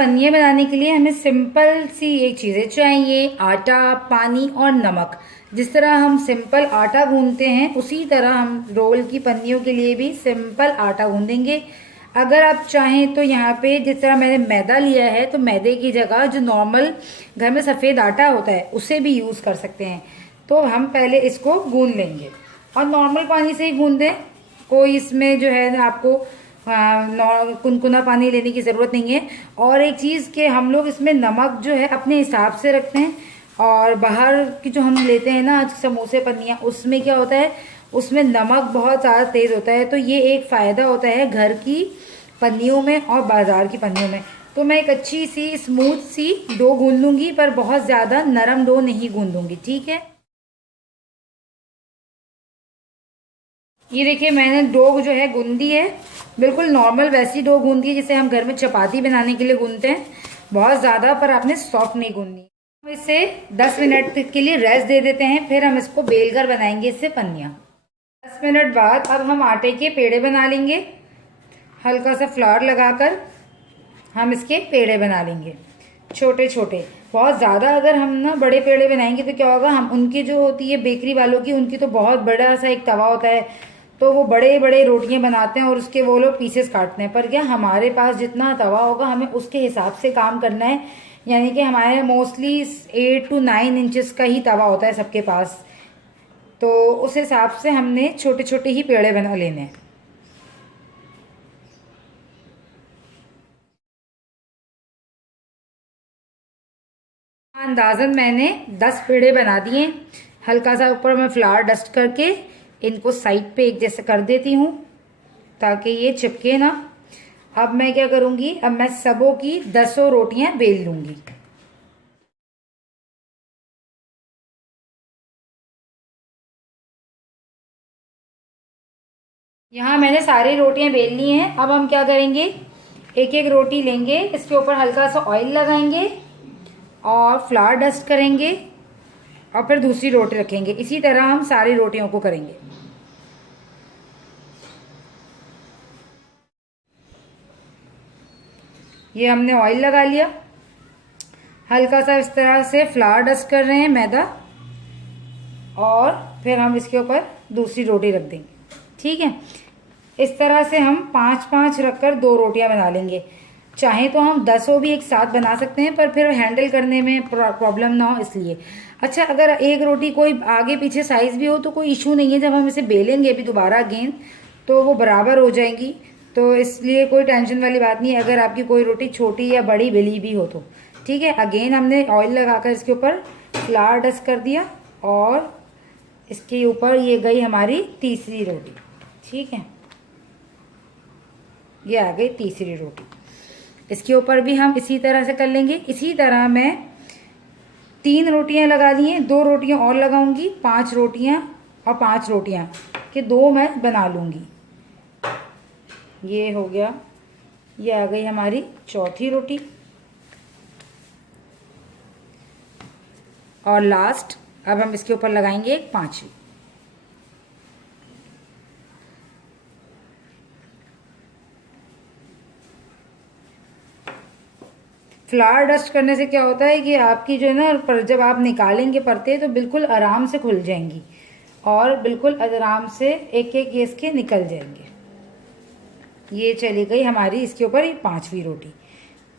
पन्नियाँ बनाने के लिए हमें सिंपल सी एक चीज़ें चाहिए, आटा, पानी और नमक। जिस तरह हम सिंपल आटा गूंदते हैं उसी तरह हम रोल की पन्नियों के लिए भी सिंपल आटा गूंदेंगे। अगर आप चाहें तो यहाँ पे जिस तरह मैंने मैदा लिया है तो मैदे की जगह जो नॉर्मल घर में सफ़ेद आटा होता है उसे भी यूज़ कर सकते हैं। तो हम पहले इसको गूंद लेंगे और नॉर्मल पानी से ही गूंदें, कोई इसमें जो है ना आपको कुनकुना पानी लेने की ज़रूरत नहीं है। और एक चीज़ कि हम लोग इसमें नमक जो है अपने हिसाब से रखते हैं, और बाहर की जो हम लेते हैं ना समोसे पन्नियाँ, उसमें क्या होता है, उसमें नमक बहुत ज़्यादा तेज़ होता है। तो ये एक फ़ायदा होता है घर की पन्नियों में और बाज़ार की पन्नियों में। तो मैं एक अच्छी सी स्मूथ सी डो गूंद लूँगी, पर बहुत ज़्यादा नरम डो नहीं गूंदूँगी, ठीक है। ये देखिए मैंने डो जो है गूंदी है, बिल्कुल नॉर्मल वैसी डो गूंदी है जिसे हम घर में चपाती बनाने के लिए गूंदते हैं, बहुत ज़्यादा पर आपने सॉफ्ट नहीं गूंदनी। हम इसे 10 मिनट के लिए रेस्ट दे देते हैं, फिर हम इसको बेलकर बनाएंगे इससे पन्नियाँ। 10 मिनट बाद अब हम आटे के पेड़े बना लेंगे। हल्का सा फ्लावर लगाकर हम इसके पेड़े बना लेंगे छोटे छोटे। बहुत ज़्यादा अगर हम ना बड़े पेड़े बनाएंगे तो क्या होगा, हम उनकी जो होती है बेकरी वालों की, उनकी तो बहुत बड़ा सा एक तवा होता है, तो वो बड़े बड़े रोटियां बनाते हैं और उसके वो लोग पीसेस काटते हैं। पर क्या हमारे पास जितना तवा होगा हमें उसके हिसाब से काम करना है, यानी कि हमारे मोस्टली 8 to 9 इंचेस का ही तवा होता है सबके पास, तो उस हिसाब से हमने छोटे छोटे ही पेड़े बना लेने हैं। अंदाज़न मैंने 10 पेड़े बना दिए। हल्का सा ऊपर मैं फ्लावर डस्ट करके इनको साइड पे एक जैसे कर देती हूँ ताकि ये चिपके ना। अब मैं क्या करूँगी, अब मैं सबों की 10 रोटियां बेल लूँगी। यहाँ मैंने सारी रोटियां बेल ली हैं। अब हम क्या करेंगे, एक एक रोटी लेंगे, इसके ऊपर हल्का सा ऑयल लगाएंगे और फ्लावर डस्ट करेंगे और फिर दूसरी रोटी रखेंगे। इसी तरह हम सारी रोटियों को करेंगे। ये हमने ऑयल लगा लिया, हल्का सा इस तरह से फ्लावर डस्ट कर रहे हैं मैदा, और फिर हम इसके ऊपर दूसरी रोटी रख देंगे, ठीक है। इस तरह से हम 5-5 रखकर 2 रोटियां बना लेंगे। चाहे तो हम 10 भी एक साथ बना सकते हैं, पर फिर हैंडल करने में प्रॉब्लम ना हो इसलिए। अच्छा, अगर एक रोटी कोई आगे पीछे साइज भी हो तो कोई इशू नहीं है, जब हम इसे बेलेंगे भी दोबारा अगेन तो वो बराबर हो जाएंगी, तो इसलिए कोई टेंशन वाली बात नहीं है अगर आपकी कोई रोटी छोटी या बड़ी बेली भी हो तो, ठीक है। अगेन हमने ऑयल लगाकर इसके ऊपर फ्लावर डस्ट कर दिया और इसके ऊपर ये गई हमारी तीसरी रोटी, ठीक है। ये आ गई तीसरी रोटी, इसके ऊपर भी हम इसी तरह से कर लेंगे। इसी तरह मैं 3 रोटियां लगा ली हैं, 2 रोटियां और लगाऊंगी, 5 रोटियां और 5 रोटियां के 2 मैं बना लूँगी। ये हो गया, ये आ गई हमारी चौथी रोटी। और लास्ट अब हम इसके ऊपर लगाएंगे एक 5वीं। फ्लावर डस्ट करने से क्या होता है कि आपकी जो है ना, पर जब आप निकालेंगे परते तो बिल्कुल आराम से खुल जाएंगी और बिल्कुल आराम से एक एक ये इसके निकल जाएंगे। ये चली गई हमारी इसके ऊपर ये 5वीं रोटी।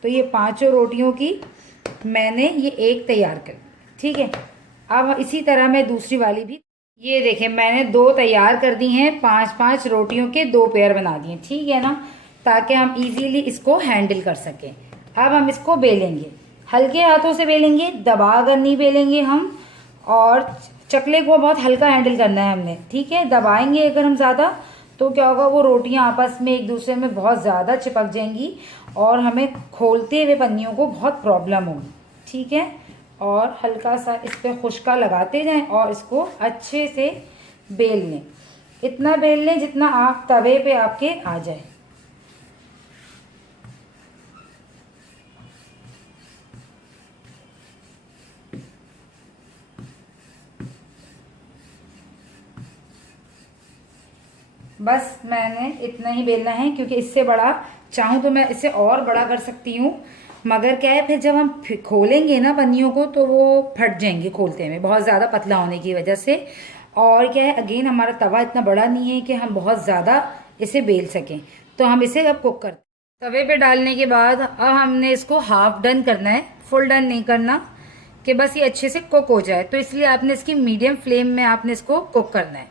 तो ये 5 रोटियों की मैंने ये एक तैयार कर, ठीक है। अब इसी तरह मैं दूसरी वाली भी, ये देखें मैंने 2 तैयार कर दी हैं, 5-5 रोटियों के 2 पेयर बना दिए, ठीक है ना, ताकि हम इजीली इसको हैंडल कर सकें। अब हम इसको बेलेंगे, हल्के हाथों से बेलेंगे, दबा कर नहीं बेलेंगे हम, और चकले को बहुत हल्का हैंडल करना है हमने, ठीक है। दबाएंगे अगर हम ज़्यादा तो क्या होगा, वो रोटियां आपस में एक दूसरे में बहुत ज़्यादा चिपक जाएंगी और हमें खोलते हुए पन्नियों को बहुत प्रॉब्लम होगी, ठीक है। और हल्का सा इस पर खुश्का लगाते जाएं और इसको अच्छे से बेल लें, इतना बेल लें जितना आप तवे पे आपके आ जाए। बस मैंने इतना ही बेलना है, क्योंकि इससे बड़ा चाहूँ तो मैं इसे और बड़ा कर सकती हूँ, मगर क्या है, फिर जब हम खोलेंगे ना पन्नियों को तो वो फट जाएंगे खोलते में, बहुत ज़्यादा पतला होने की वजह से। और क्या है, अगेन हमारा तवा इतना बड़ा नहीं है कि हम बहुत ज़्यादा इसे बेल सकें, तो हम इसे अब कुक करते हैं। तवे पे डालने के बाद अब हमने इसको हाफ डन करना है, फुल डन नहीं करना, कि बस ये अच्छे से कुक हो जाए। तो इसलिए आपने इसकी मीडियम फ्लेम में आपने इसको कुक करना है।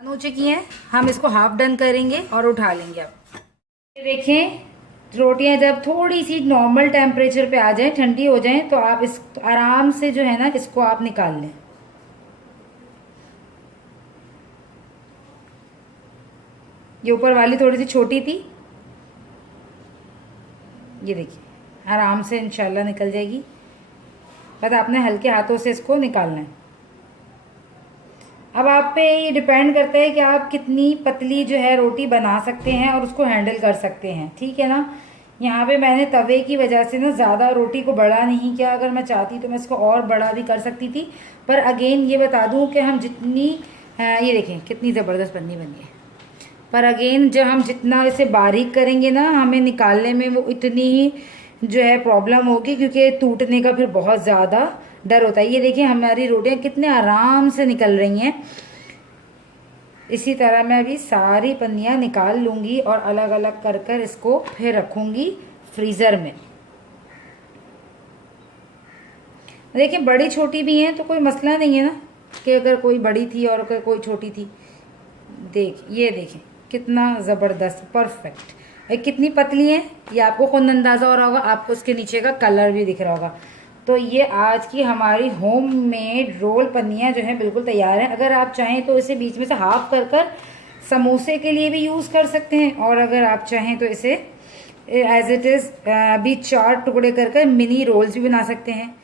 हो चुकी हैं, हम इसको हाफ डन करेंगे और उठा लेंगे। अब ये देखें, रोटियां जब थोड़ी सी नॉर्मल टेम्परेचर पे आ जाए, ठंडी हो जाए, तो आप इस आराम से जो है ना इसको आप निकाल लें। ये ऊपर वाली थोड़ी सी छोटी थी, ये देखिए आराम से इंशाल्लाह निकल जाएगी। बस आपने हल्के हाथों से इसको निकालना है। अब आप पे ये डिपेंड करता है कि आप कितनी पतली जो है रोटी बना सकते हैं और उसको हैंडल कर सकते हैं, ठीक है ना। यहाँ पे मैंने तवे की वजह से ना ज़्यादा रोटी को बड़ा नहीं किया, अगर मैं चाहती तो मैं इसको और बड़ा भी कर सकती थी। पर अगेन ये बता दूँ कि हम जितनी ये देखें कितनी ज़बरदस्त पन्नी बनी है। पर अगेन जब हम जितना इसे बारीक करेंगे ना, हमें निकालने में वो इतनी ही जो है प्रॉब्लम होगी, क्योंकि टूटने का फिर बहुत ज़्यादा डर होता है। ये देखिए हमारी रोटियां कितने आराम से निकल रही हैं। इसी तरह मैं अभी सारी पन्नियां निकाल लूँगी और अलग अलग कर कर इसको फिर रखूँगी फ्रीज़र में। देखिए बड़ी छोटी भी हैं तो कोई मसला नहीं है ना, कि अगर कोई बड़ी थी और अगर कोई छोटी थी। ये देखें कितना ज़बरदस्त परफेक्ट। कितनी पतली है ये आपको खुद अंदाज़ा हो रहा होगा, आपको उसके नीचे का कलर भी दिख रहा होगा। तो ये आज की हमारी होम मेड रोल पन्नियाँ जो हैं बिल्कुल तैयार हैं। अगर आप चाहें तो इसे बीच में से हाफ कर कर समोसे के लिए भी यूज़ कर सकते हैं, और अगर आप चाहें तो इसे एज इट इज़ अभी 4 टुकड़े कर कर मिनी रोल्स भी बना सकते हैं।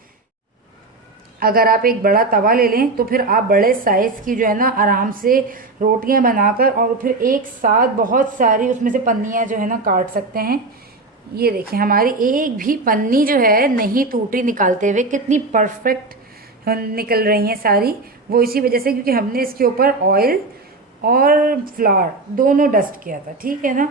अगर आप एक बड़ा तवा ले लें तो फिर आप बड़े साइज़ की जो है ना आराम से रोटियां बनाकर और फिर एक साथ बहुत सारी उसमें से पन्नियां जो है ना काट सकते हैं। ये देखिए हमारी एक भी पन्नी जो है नहीं टूटी निकालते हुए, कितनी परफेक्ट निकल रही हैं सारी। वो इसी वजह से क्योंकि हमने इसके ऊपर ऑयल और फ्लावर दोनों डस्ट किया था, ठीक है ना।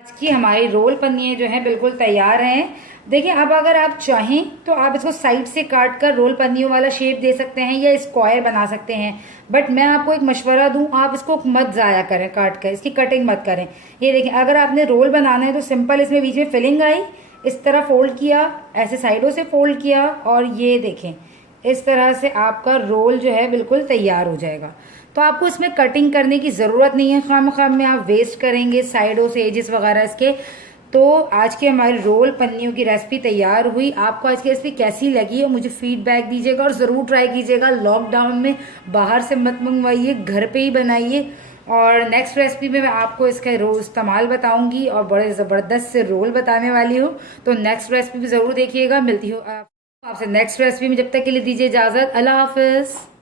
आज की हमारी रोल पन्नियाँ जो हैं बिल्कुल तैयार हैं। देखिए अब अगर आप चाहें तो आप इसको साइड से काट कर रोल पन्नियों वाला शेप दे सकते हैं या स्क्वायर बना सकते हैं। बट मैं आपको एक मशवरा दूं, आप इसको मत ज़ाया करें, काट कर इसकी कटिंग मत करें। ये देखिए अगर आपने रोल बनाना है तो सिंपल इसमें बीच में फिलिंग आई, इस तरह फोल्ड किया, ऐसे साइडों से फोल्ड किया, और ये देखें इस तरह से आपका रोल जो है बिल्कुल तैयार हो जाएगा। तो आपको इसमें कटिंग करने की ज़रूरत नहीं है, खाम में आप वेस्ट करेंगे साइडों से एजेस वगैरह इसके। तो आज की हमारी रोल पन्नियों की रेसिपी तैयार हुई। आपको आज की रेसिपी कैसी लगी है मुझे फीडबैक दीजिएगा, और ज़रूर ट्राई कीजिएगा। लॉकडाउन में बाहर से मत मंगवाइए, घर पे ही बनाइए। और नेक्स्ट रेसिपी में मैं आपको इसका रोल इस्तेमाल बताऊंगी और बड़े ज़बरदस्त से रोल बताने वाली हूँ। तो नेक्स्ट रेसिपी भी ज़रूर देखिएगा। मिलती हूँ आपसे नेक्स्ट रेसिपी में, जब तक के लिए दीजिए इजाज़त। अल्लाह हाफिज़।